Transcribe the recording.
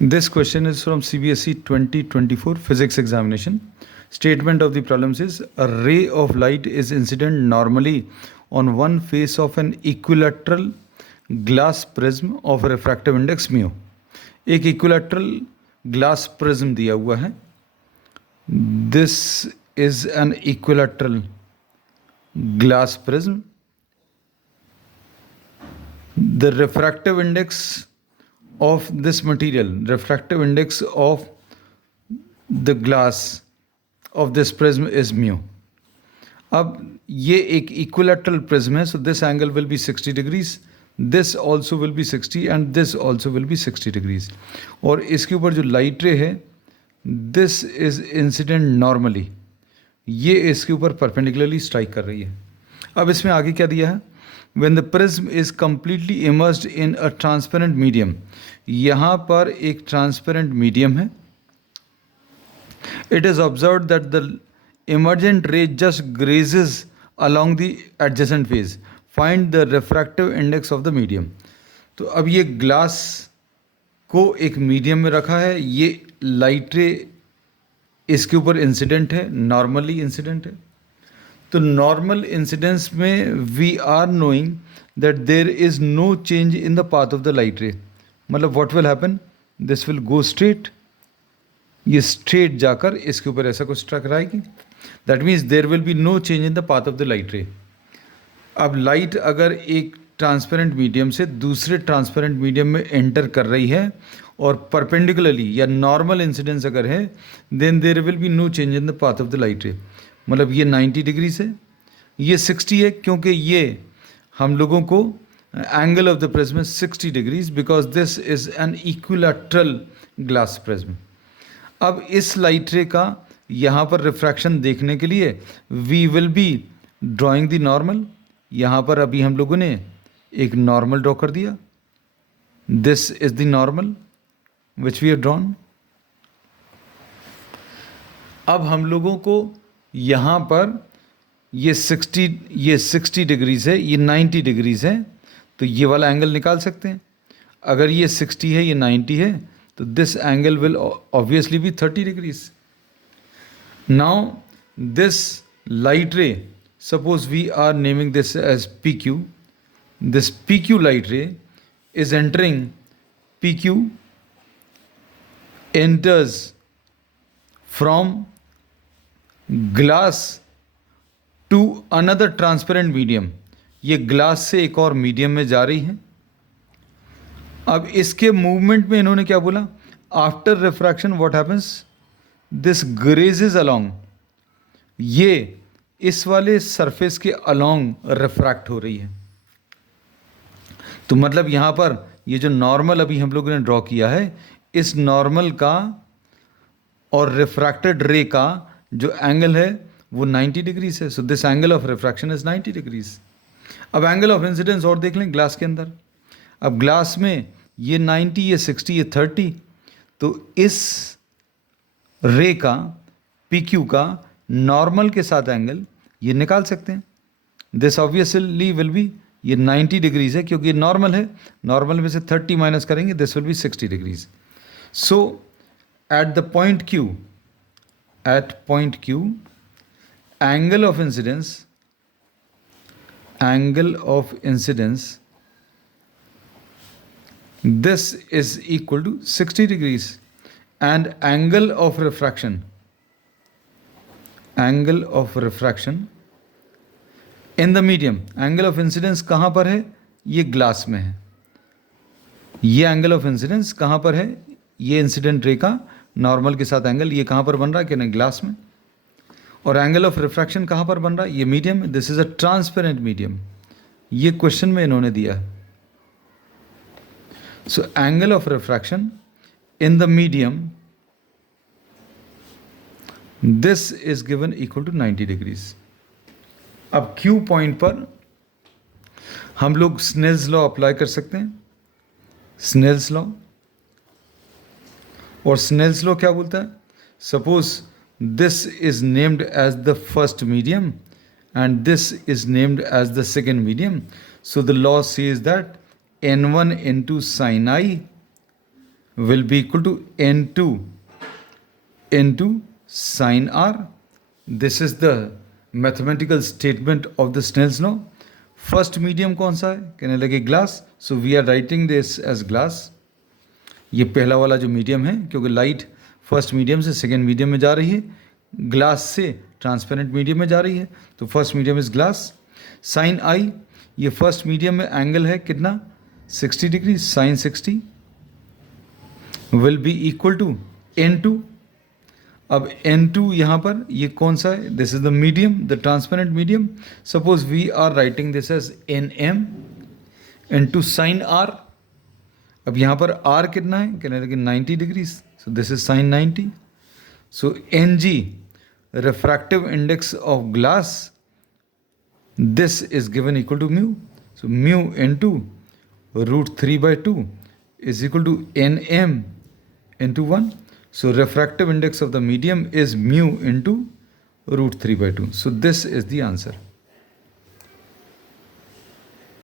This question is from CBSE 2024 physics examination. Statement of the problems is a ray of light is incident normally on one face of an equilateral glass prism of refractive index mu. एक equilateral glass prism दिया हुआ है. This is an equilateral glass prism. The refractive index of this material, refractive index of the glass of this prism is mu. अब ये एक equilateral prism है, so this angle will be 60 degrees, this also will be 60 and this also will be 60 degrees. और इसके ऊपर जो light ray है, this is incident normally, ये इसके ऊपर perpendicularly strike कर रही है. अब इसमें आगे क्या दिया है? When the prism is completely immersed in a transparent medium, यहाँ पर एक transparent medium है. It is observed that the emergent ray just grazes along the adjacent face. Find the refractive index of the medium. तो अब ये glass को एक medium में रखा है, ये लाइट रे इसके ऊपर इंसिडेंट है, नॉर्मली इंसिडेंट है. तो नॉर्मल इंसिडेंस में we are knowing that there is no change in the path of the light ray. मतलब what will happen, this will go straight, ये स्ट्रेट जाकर इसके ऊपर ऐसा कुछ टकराएगी. That means there will be no change in the path of the light ray. अब light अगर एक ट्रांसपेरेंट मीडियम से दूसरे ट्रांसपेरेंट मीडियम में एंटर कर रही है और परपेंडिकुलरली या नॉर्मल इंसिडेंस अगर है, then there will be no change in the path of the light ray. मतलब ये 90 डिग्री से, ये 60 है क्योंकि ये हम लोगों को angle of the prism 60 degrees because this is an equilateral glass prism. अब इस लाइट रे का यहाँ पर रिफ्रैक्शन देखने के लिए we will be drawing the normal. यहाँ पर अभी हम लोगों ने एक नॉर्मल ड्रॉ कर दिया. This is the normal which we have drawn. अब हम लोगों को यहाँ पर ये 60 डिग्रीज है, ये 90 डिग्रीज है, तो ये वाला एंगल निकाल सकते हैं. अगर ये 60 है, ये 90 है, तो this angle will obviously be 30 degrees. Now this light ray, suppose we are naming this as PQ. This PQ light ray is entering, PQ enters from glass to another transparent medium. ये glass से एक और medium में जा रही है. अब इसके मूवमेंट में इन्होंने क्या बोला, after refraction what happens, this grazes along, ये इस वाले सरफेस के अलोंग रिफ्रैक्ट हो रही है. तो मतलब यहाँ पर ये जो नॉर्मल अभी हम लोगों ने ड्रॉ किया है, इस नॉर्मल का और रिफ्रैक्टेड रे का जो एंगल है वो 90 डिग्रीज है. So this angle of refraction is 90 degrees. अब एंगल ऑफ इंसिडेंस और देख लें ग्लास के अंदर. अब ग्लास में ये 90, ये 60, ये 30, तो इस रे का PQ का नॉर्मल के साथ एंगल ये निकाल सकते हैं. दिस ऑब्वियसली विल बी, ये 90 डिग्रीज है क्योंकि ये नॉर्मल है, नॉर्मल में से 30 माइनस करेंगे, this will be 60 degrees. So at the point Q, at point Q, angle of incidence this is equal to 60 degrees, and angle of refraction in the medium, angle of incidence कहाँ पर है, ये glass में है. ये angle of incidence कहाँ पर है, ये इंसिडेंट रे का नॉर्मल के साथ एंगल, ये कहाँ पर बन रहा है कि नहीं, ग्लास में. और एंगल ऑफ रिफ्रैक्शन कहाँ पर बन रहा है, ये मीडियम में. This is a transparent medium, ये क्वेश्चन में इन्होंने दिया है. So angle of refraction in the medium, this is given equal to 90 degrees. अब Q पॉइंट पर हम लोग स्नेल्स लॉ अप्लाई कर सकते हैं. स्नेल्स लॉ, और स्नेल्स लॉ क्या बोलता है, suppose this is named as the first medium and this is named as the second medium. So the law says that n1 into sin I will be equal to n2 into sine r. This is the mathematical statement of the Snell's law. First medium कौन सा है, कहने लगे glass, so we are writing this as glass. ये पहला वाला जो medium है, क्योंकि लाइट फर्स्ट मीडियम से सेकेंड मीडियम में जा रही है, ग्लास से ट्रांसपेरेंट मीडियम में जा रही है, तो first medium is glass. Sine i, ये फर्स्ट मीडियम में एंगल है कितना, 60 degree, sine 60 will be equal to n2. अब n2 यहाँ पर ये कौन सा है, this is the medium, the transparent medium. Suppose we are writing this as nm into sine r. अब यहाँ पर r कितना है, कहने लगे 90 degree, so this is sine 90. So ng, refractive index of glass, this is given equal to mu. So mu into root 3 by 2 is equal to nm into 1. So refractive index of the medium is mu into root 3 by 2. So this is the answer.